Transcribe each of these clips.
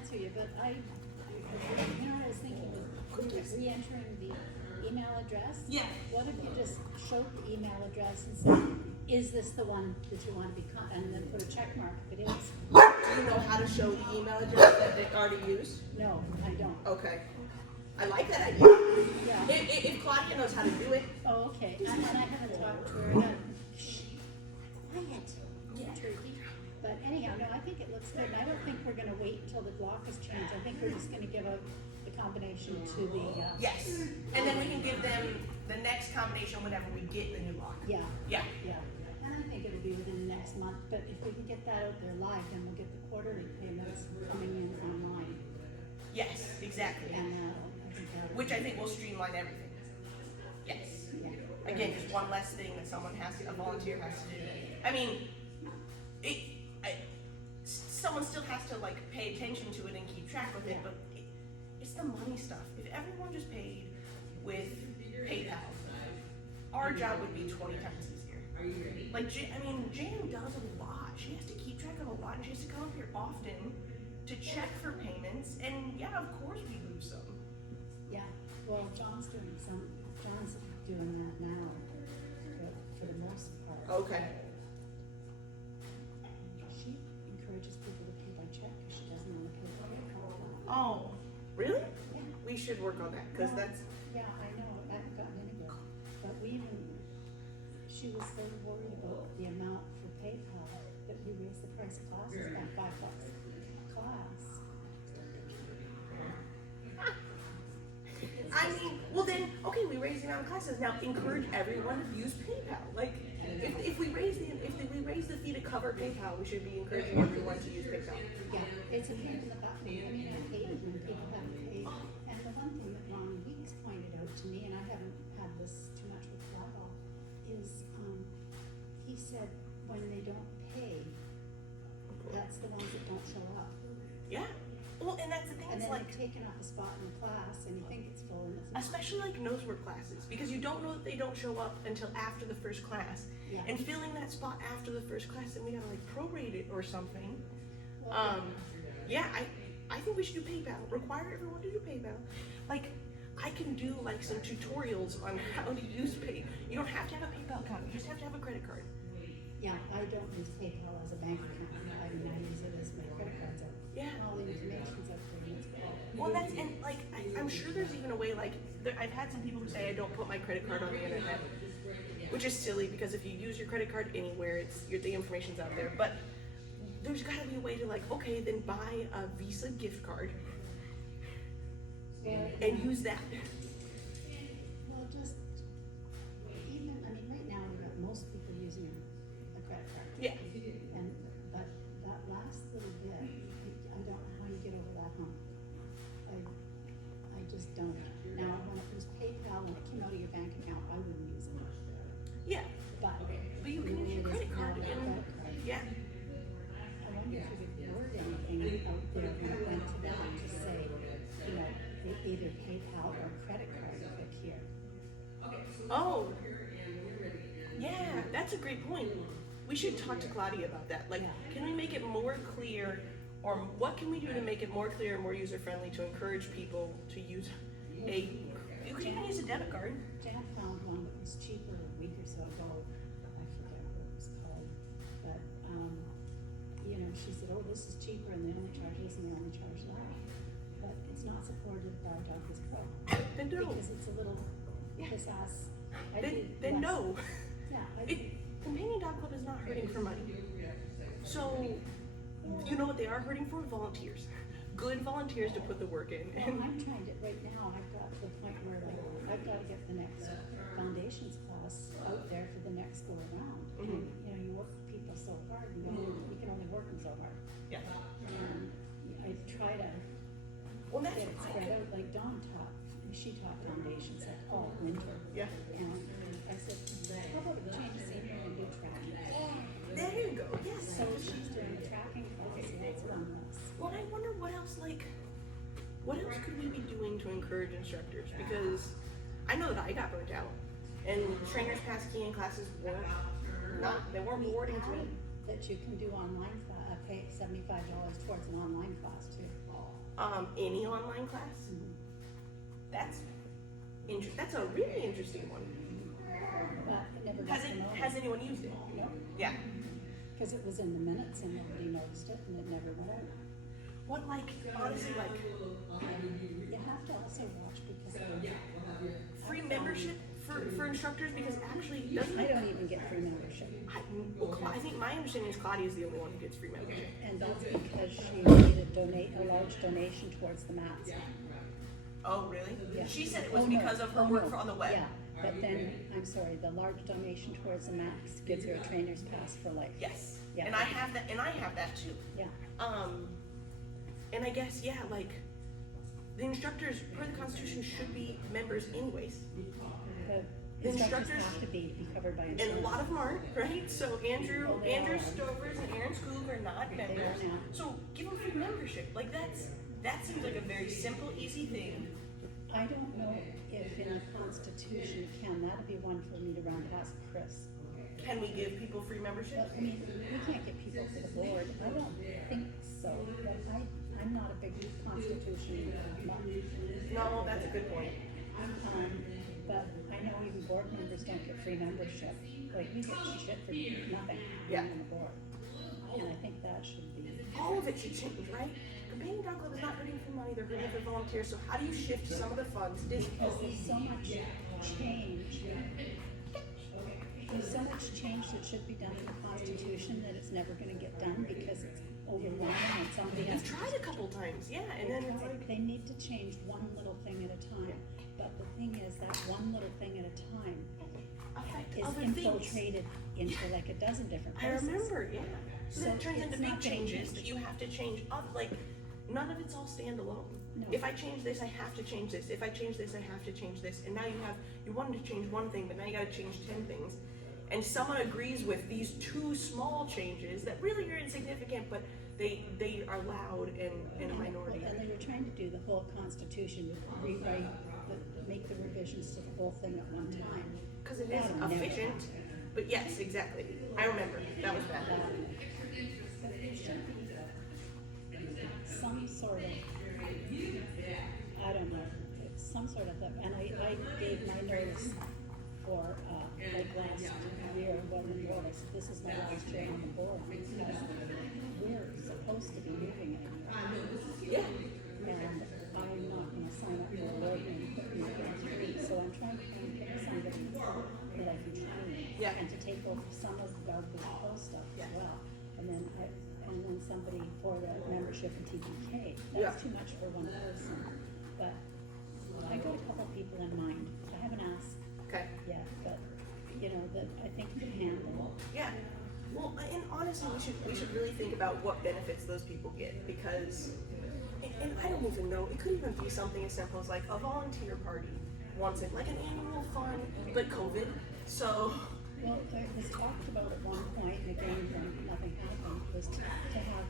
answer you, but I was thinking of re-entering the email address. Yeah. What if you just showed the email address and said, is this the one that you want to be, and then put a check mark if it is? Do you know how to show the email address that they already used? No, I don't. Okay. I like that idea. Yeah. If Claudia knows how to do it. Oh, okay. And I haven't talked to her. Quiet. Yeah. Turkey. But anyhow, no, I think it looks good. And I don't think we're going to wait until the block is changed. I think we're just going to give out the combination to the. Yes. And then we can give them the next combination whenever we get the new lock. Yeah. Yeah. Yeah. And I think it'll be within the next month. But if we can get that out there live, then we'll get the quarterly payments coming in online. Yes, exactly. And which I think will streamline everything. Yes. Yeah. Again, just one less thing that someone has to, a volunteer has to do. I mean, someone still has to like pay attention to it and keep track with it, but it's the money stuff. If everyone just paid with PayPal, our job would be 20 times easier. Like, Jan does a lot. She has to keep track of a lot, and she has to come up here often to check for payments. And yeah, of course we lose some. Yeah. Well, John's doing that now for the most part. Okay. She encourages people to pay by check because she doesn't want to pay by card. Oh, really? Yeah. We should work on that because that's. Yeah, I know. I haven't gotten anywhere. But she was so worried about the amount for PayPal that we raised the price of classes by $5 a class. I mean, well then, okay, we raise the amount of classes. Now encourage everyone to use PayPal. Like, if we raise the fee to cover PayPal, we should be encouraging everyone to use PayPal. Yeah, it's a pain in the butt. I mean, I hate it when people haven't paid. And the one thing that Ron Weeks pointed out to me, and I haven't had this too much with Laval, is he said when they don't pay, that's the ones that don't show up. Yeah. Well, and that's the thing. And it's then like they're taking up a spot in the class, and you think it's full, and it's not. especially like nosework classes, because you don't know that they don't show up until after the first class. Yeah. And filling that spot after the first class, then we gotta like prorate it or something. Well, Yeah, I think we should do PayPal. Require everyone to do PayPal. Like, I can do like some tutorials on how to use Pay. You don't have to have a PayPal account. You just have to have a credit card. yeah, I don't use PayPal as a bank account. I use it as my credit card's out. Yeah. All the information's out there. Well, that's, and like, I'm sure there's even a way, like, I've had some people who say I don't put my credit card on the internet, which is silly because if you use your credit card anywhere, the information's out there. But there's gotta be a way to like, okay, then buy a Visa gift card and use that. Well, just even, I mean, right now we've got most people using a credit card. Yeah. But that last little bit, I don't know how you get over that hump. I just don't. Now, when it was PayPal, when it came out of your bank account, I wouldn't use it. Yeah. But you can use your credit card and, yeah. I wonder if you could word anything out there when it went to them to say, you know, either PayPal or credit card, click here. Oh. Yeah, that's a great point. We should talk to Claudia about that. Like, can we make it more clear, or what can we do to make it more clear and more user-friendly to encourage people to use you could even use a debit card. Jan found one that was cheaper a week or so ago. I forget what it was called. But, you know, she said, oh, this is cheaper and they only charge this and they only charge that. But it's not supported by Doctors Pro. Then no. Because it's a little piss-ass. Then no. Yeah. Companion Dog Club is not hurting for money. So, you know what they are hurting for? Volunteers. Good volunteers to put the work in. Well, I'm trying to, right now, I've got to the point where like, I've got to get the next foundations class out there for the next go around. Mm-hmm. And, you know, you work with people so hard, you can only work them so hard. Yeah. And I try to get it spread out, like Dawn taught, she taught foundations like all winter. Yeah. And I said, how about we change the scenery and do tracking? There you go. Yes. So she's doing the tracking class, so that's one less. Well, I wonder what else could we be doing to encourage instructors? Because I know that I got burnt out, and trainers past keying classes weren't rewarding to me. That you can do online, pay $75 towards an online class too. any online class. That's that's a really interesting one. But it never got promoted. Has anyone used it? No, Yeah. because it was in the minutes and nobody noticed it and it never went out. What, like, honestly, like, You have to also watch because free membership for instructors? Because actually, doesn't I it? don't even get free membership. I think my understanding is Claudia is the only one who gets free membership. And that's because she made a large donation towards the mats. Oh, really? Yeah. She said it was Oh, no. because of her Oh, work no. on the web. Yeah, but then, I'm sorry, the large donation towards the mats gives her a trainer's pass for life. Yes. Yeah. And I have that too. Yeah, And I guess, yeah, like, the instructors, per the Constitution, should be members anyways. the instructors instructors- have to be covered by And insurance. a lot of them aren't, right? So Andrew Oh, they are. Stovers and Aaron Skoog are not They members. are now. So give them free membership. Like that seems like a very simple, easy thing. I don't know if in the Constitution that'd be one for me to run past Chris. Can we give people free membership? But, I mean, we can't get people for the board, I don't think so, but I'm not a big Constitution nut. No, that's a good point. But I know even board members don't get free membership, like we get shit for nothing Yeah. on the board. And I think that should be, All of it should change, right? Companion Dog Club is not hurting for money, they're hurting for volunteers. So how do you shift some of the funds? because there's so much change. There's so much change that should be done in the Constitution that it's never gonna get done because it's overwhelming and somebody has We've to. tried a couple times, yeah, and then it's like, They need to change one little thing at a time, but the thing is that one little thing at a time affect is other things. infiltrated into like a dozen different I places. remember, yeah. So then it So turns into it's big not gonna changes change. that you have to change up, like, none of it's all standalone. No. If I change this, I have to change this. If I change this, I have to change this. And now you wanted to change one thing, but now you gotta change 10 things. And someone agrees with these two small changes that really are insignificant, but they are loud and in a minority. And they were trying to do the whole Constitution, rewrite, make the revisions to the whole thing at one time. Because it is That'll never efficient. happen. But yes, exactly. I remember. That was bad. But there should be some sort of, I don't know, some sort of, and I gave my notice for, like last year, when the notice, this is my last year on the board, because we're supposed to be moving it. Yeah. And I'm not gonna sign up for a board and put me in, so I'm trying to pick somebody that I can train. Yeah. And to take over some of the garbage post stuff as Yeah. well. And then somebody for the membership in TPK. Yeah. That's too much for one person. But I got a couple people in mind. I haven't asked Okay. yet, but you know, that I think can handle. Yeah. Well, and honestly, we should really think about what benefits those people get because, and I don't even know. It could even be something as simple as like a volunteer party once in like an annual fun, but COVID. So Well, there was talked about at one point, and again, when nothing happened, was to have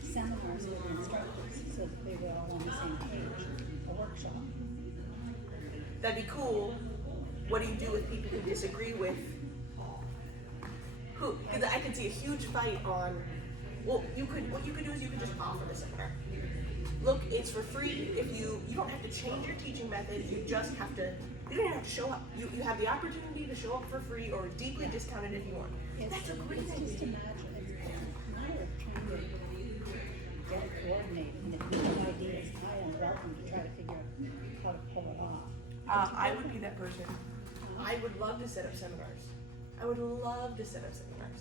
seminars with the instructors so that they were all on the same page, a workshop. that'd be cool. What do you do with people who disagree with? Who? Because I could see a huge fight on. Well, what you could do is you could just offer the seminar. Look, it's for free. If you don't have to change your teaching method. You just have to. You don't even have to show up. You have the opportunity to show up for free or deeply discounted if you want. That's a great It's just idea. imagine, it's a matter of trying to get it coordinated, and if you have ideas, I am welcome to try to figure out how to pull it off. I would be that person. I would love to set up seminars. I would love to set up seminars.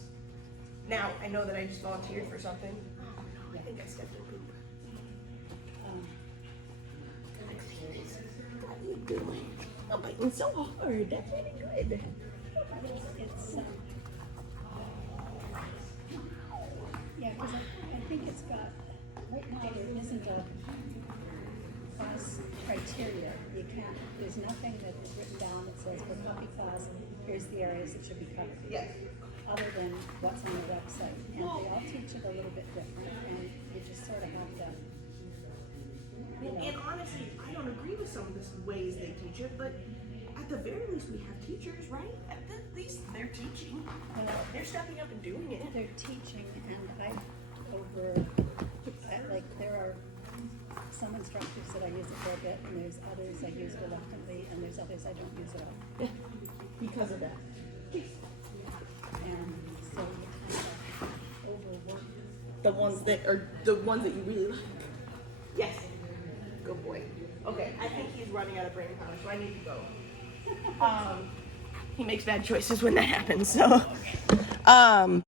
Now, I know that I just volunteered for something. Oh, no, I think I stepped in poop. What are you doing? I'm biting so hard. That's really good. It's yeah, because I think it's got, right now, there isn't a class criteria. You can't, there's nothing that is written down that says for puppy class, here's the areas that should be covered. Yes. Other than what's on the website. And they all teach it a little bit different, and you just sort of have to, you know. And honestly, I don't agree with some of the ways they teach it, but at the very least, we have teachers, right? At the least, they're teaching. They're stepping up and doing it. They're teaching, and like there are it, I use it for a bit, and there's others I use reluctantly, and there's others I don't use at all. Because of that. And so you kind of overwork. The ones that you really like. Yes. Good boy. Okay, I think he's running out of brain power, so I need to go. He makes bad choices when that happens, so.